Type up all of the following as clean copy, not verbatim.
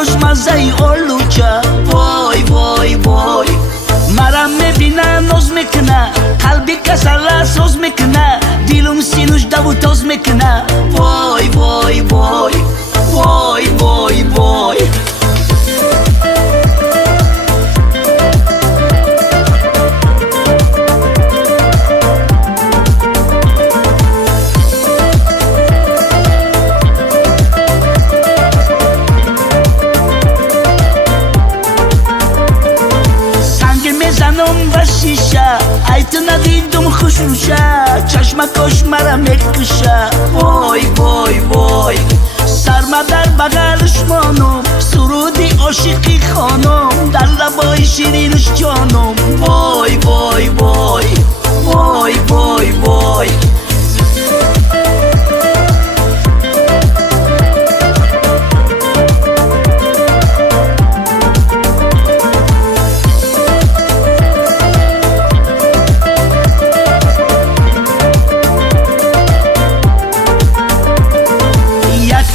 لباش مزه آلوچه وای وای وای مرم میبینه ناز میکنه قلبی کسله ساز میکنه دیلم سینوش دو تاز میکنه وای وای وای وای وای وای ای تو ندیدم خوش روشه چشمکاش مرا میکشه وای وای وای سرما در بغلش مانم سرودی عاشقی خانم در لبای شیرینش جانم وای وای وای وای وای وای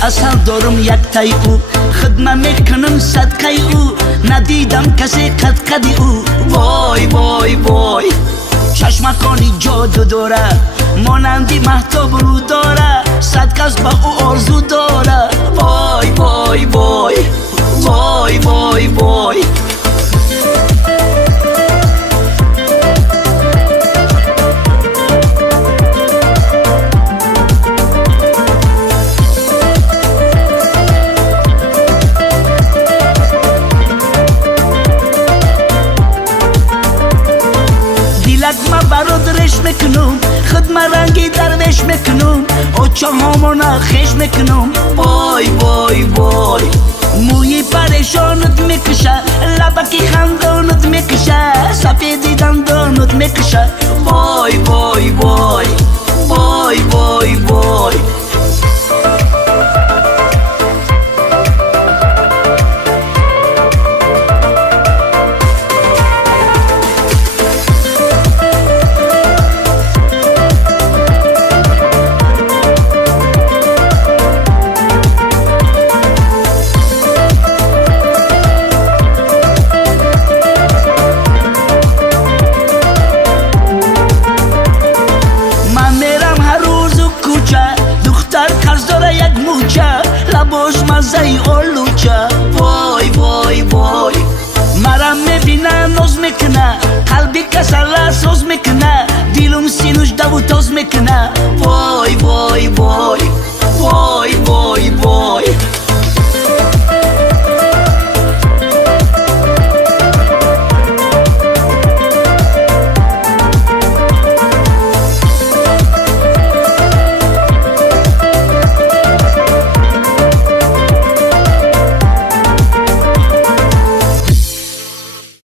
اصل دارم یک تای او خدمه میکنم صدقه او ندیدم کسی قد او وای وای وای چشمکانی جادو داره مانندی مهتاب رو داره صدقه با او آرزو داره وای وای وای وای وای وای برادرش میکنم خدمه رنگی درویش میکنم اوچه همونه خیش میکنم وای وای وای موی پریشانت میکشه لبکی خندانت میکشه سفیدی دندانت میکشه وای وای وای وای وای وای لباش مزه آلوچه وای وای وای مرم میبینه ناز میکنه قلبی کسله ساز میکنه دیلم سینوش دو تاز میکنه وای وای وای